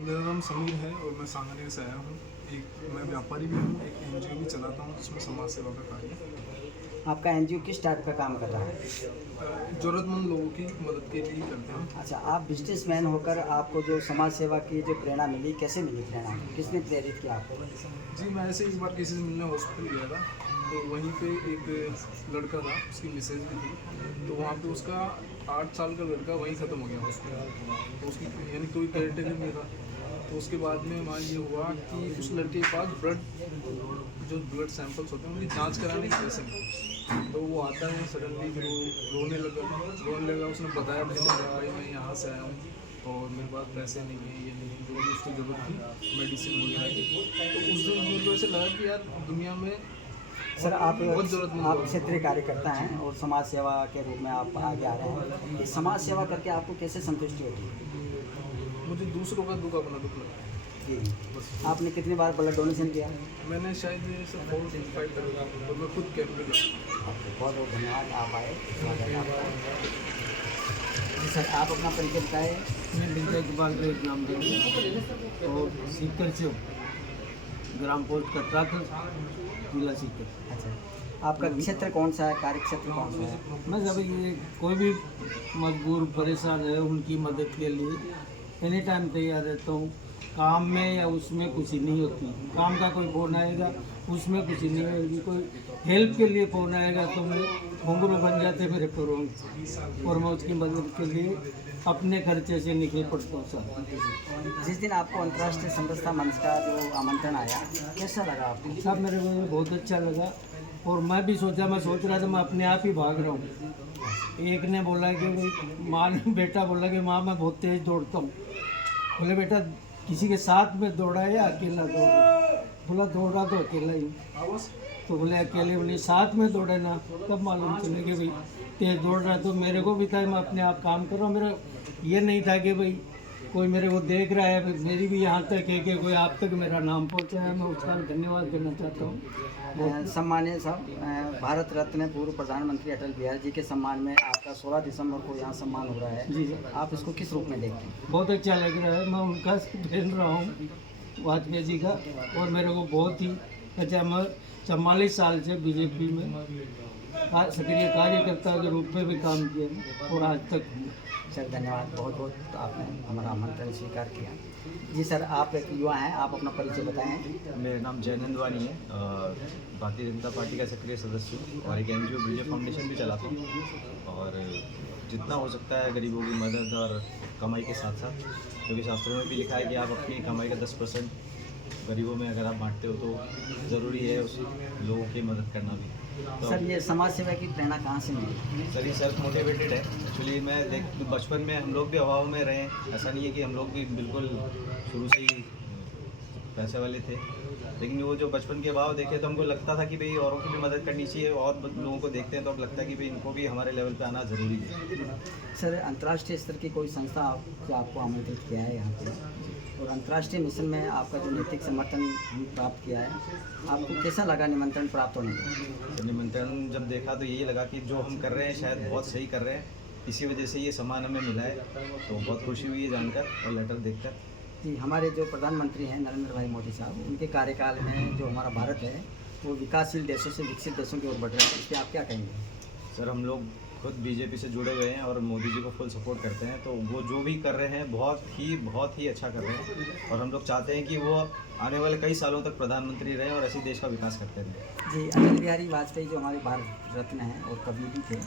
मेरा नाम समीर है और मैं सांगनेर से आया हूँ। मैं व्यापारी भी हूँ, एक एनजीओ भी चलाता हूँ जिसमें समाज सेवा का कार्य। आपका एनजीओ किस टाइप का काम कर रहा है? ज़रूरतमंद लोगों की मदद के लिए करते हैं। अच्छा, आप बिजनेसमैन होकर आपको जो समाज सेवा की जो प्रेरणा मिली, कैसे मिली प्रेरणा? किसने प्रेरित किया आपको? जी, मैं ऐसे एक बार किसी से मिलने हॉस्पिटल गया था, तो वहीं पे एक लड़का था, उसकी मिसेज भी थी। तो वहाँ पे उसका 8 साल का लड़का वहीं ख़त्म हो गया हॉस्पिटल। तो उसकी यानी कोई केयर टेकर नहीं था। तो उसके बाद में वहाँ ये हुआ कि उस लड़के के पास ब्लड सैंपल्स होते हैं उनकी जांच कराने के पैसे नहीं। तो वो आता है सडनली, फिर वो रोने लगा। उसने बताया अपने भाई मैं यहाँ से आया हूँ और मेरे पास पैसे नहीं हैं, ये नहीं है, जो भी उसकी ज़रूरत थी मेडिसिन वगैरह की। तो उस दिन मेरे को ऐसे लगा कि यार दुनिया में सर, आप बहुत ज़रूरतमंद लोग हैं। क्षेत्रीय कार्यकर्ता हैं और समाज सेवा के रूप में आप आगे आ रहे हैं। इस समाज सेवा करके आपको कैसे संतुष्टि होती है? मुझे दूसरों का दुख अपना दुख लगता है। जी, आपने कितनी बार ब्लड डोनेशन किया? मैंने शायद ये सब 4-5 करा और मैं खुद कैंप में लगा। आपको बहुत बहुत धन्यवाद, आप आए, स्वागत है आपका। जी सर, आप अपना परिचय बताएं। मैं विजय कुमार का एक नाम दूँगा और सीकर से हूँ, ग्राम पोस्ट कटराखल, जिला सीकर। अच्छा, आपका क्षेत्र कौन सा है, कार्य क्षेत्र कौन सा है? मैं जब ये कोई भी मजबूर परेशान है उनकी मदद के लिए एनी टाइम तैयार रहता हूँ। काम में या उसमें खुशी नहीं होती, काम का कोई फ़ोन आएगा उसमें खुशी नहीं होगी, कोई हेल्प के लिए फ़ोन आएगा तो मैं घुंघरू बन जाते मेरे पैरों और मैं उसकी मदद के लिए अपने खर्चे से निकल पड़ता हूँ सर। जिस दिन आपको अंतर्राष्ट्रीय समरसता मंच का जो आमंत्रण आया, कैसा लगा आपको? सब मेरे को बहुत अच्छा लगा और मैं भी सोच रहा था मैं अपने आप ही भाग रहा हूँ। एक ने बोला कि भाई बेटा बोला कि माँ मैं बहुत तेज़ दौड़ता हूँ। बोले बेटा किसी के साथ में दौड़ा है या अकेला दौड़ा? बोला दौड़ा तो अकेला ही। तो बोले अकेले बोले साथ में दौड़े ना, तब मालूम चले कि भाई तेज़ दौड़ रहा है। तो मेरे को भी था मैं अपने आप काम कर रहा हूँ। मेरा ये नहीं था कि भाई कोई मेरे को देख रहा है। मेरी भी यहाँ तक है कि कोई आप तक मेरा नाम पहुँचा है, मैं उसका धन्यवाद करना चाहता हूँ। सम्मानीय साहब, भारत रत्न पूर्व प्रधानमंत्री अटल बिहारी जी के सम्मान में आपका 16 दिसंबर को यहाँ सम्मान हो रहा है। जी सर, आप इसको किस रूप में देखते हैं? बहुत अच्छा लग रहा है। मैं उनका फैन रहा हूँ वाजपेयी जी का और मेरे को बहुत ही अच्छा, मैं 44 साल से बीजेपी में सक्रिय कार्यकर्ता के रूप में भी काम किया और आज तक हूँ। सर धन्यवाद, बहुत बहुत आपने हमारा आमंत्रण स्वीकार किया। जी सर, आप एक युवा हैं, आप अपना परिचय बताएं। मेरा नाम जय नंदवानी है, भारतीय जनता पार्टी का सक्रिय सदस्य हूँ और एक एनजीओ विजय फाउंडेशन भी चलाता हूँ। और जितना हो सकता है गरीबों की मदद और कमाई के साथ साथ, क्योंकि शास्त्रों में भी लिखा है कि आप अपनी कमाई का 10% गरीबों में अगर आप बांटते हो तो ज़रूरी है उस लोगों की मदद करना भी। तो सर, ये समाज सेवा की प्रेरणा कहाँ से मिली? सर ये सेल्फ मोटिवेटेड है। एक्चुअली मैं बचपन में हम लोग भी अभाव में रहे हैं, ऐसा नहीं है कि हम लोग भी बिल्कुल शुरू से ही पैसे वाले थे, लेकिन वो जो बचपन के अभाव देखे तो हमको लगता था कि भाई औरों की भी मदद करनी चाहिए। और लोगों को देखते हैं तो अब लगता है कि भाई इनको भी हमारे लेवल पे आना ज़रूरी है। सर, अंतर्राष्ट्रीय स्तर की कोई संस्था जो आपको आमंत्रित किया है यहाँ पे, और अंतर्राष्ट्रीय मिशन में आपका जो नैतिक समर्थन प्राप्त किया है, आपको कैसा लगा निमंत्रण प्राप्त होने का? तो निमंत्रण जब देखा तो यही लगा कि जो हम कर रहे हैं शायद बहुत सही कर रहे हैं, इसी वजह से ये सम्मान हमें मिला है। तो बहुत खुशी हुई है जानकर और लेटर देखकर। जी, हमारे जो प्रधानमंत्री हैं नरेंद्र भाई मोदी साहब, उनके कार्यकाल में जो हमारा भारत है वो विकासशील देशों से विकसित देशों की ओर बढ़ रहा है, इस पर आप क्या कहेंगे? सर हम लोग खुद बीजेपी से जुड़े हुए हैं और मोदी जी को फुल सपोर्ट करते हैं। तो वो जो भी कर रहे हैं बहुत ही अच्छा कर रहे हैं और हम लोग चाहते हैं कि वो आने वाले कई सालों तक प्रधानमंत्री रहें और ऐसे देश का विकास करते रहें। जी, अटल बिहारी वाजपेयी जो हमारे भारत रत्न हैं और कवि भी थे,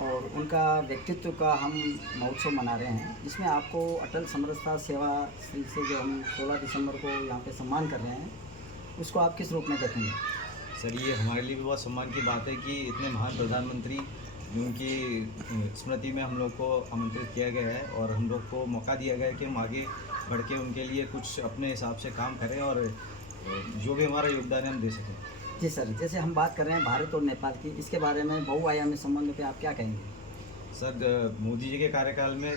और उनका व्यक्तित्व का हम महोत्सव मना रहे हैं, जिसमें आपको अटल समरसता सेवा श्री से जो हम 16 दिसंबर को यहाँ पे सम्मान कर रहे हैं, उसको आप किस रूप में देखेंगे? सर ये हमारे लिए भी बहुत सम्मान की बात है कि इतने महान प्रधानमंत्री उनकी स्मृति में हम लोग को आमंत्रित किया गया है और हम लोग को मौका दिया गया है कि हम आगे बढ़ के उनके लिए कुछ अपने हिसाब से काम करें और जो भी हमारा योगदान है हम दे सकें। जी सर, जैसे हम बात कर रहे हैं भारत और नेपाल की, इसके बारे में बहुआयामी संबंधों पे आप क्या कहेंगे? सर मोदी जी के कार्यकाल में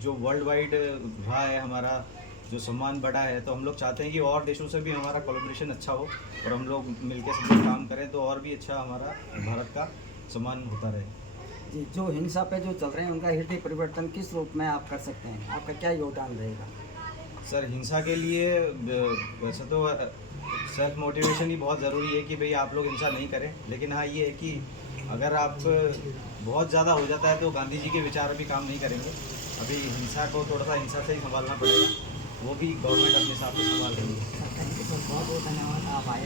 जो वर्ल्ड वाइड रहा है हमारा जो सम्मान बढ़ा है, तो हम लोग चाहते हैं कि और देशों से भी हमारा कोलैबोरेशन अच्छा हो और हम लोग मिलकर सब लोग काम करें तो और भी अच्छा हमारा भारत का सम्मान होता रहे। जी, जो हिंसा पे जो चल रहे हैं उनका हृदय परिवर्तन किस रूप में आप कर सकते हैं? आपका क्या योगदान रहेगा? सर हिंसा के लिए वैसे तो सेल्फ मोटिवेशन ही बहुत ज़रूरी है कि भाई आप लोग हिंसा नहीं करें, लेकिन हाँ ये है कि अगर आप बहुत ज़्यादा हो जाता है तो गांधी जी के विचार भी काम नहीं करेंगे। अभी हिंसा को थोड़ा सा हिंसा से ही संभालना पड़ेगा, वो भी गवर्नमेंट अपने हिसाब से संभाल रही है। बहुत बहुत धन्यवाद, आप आए।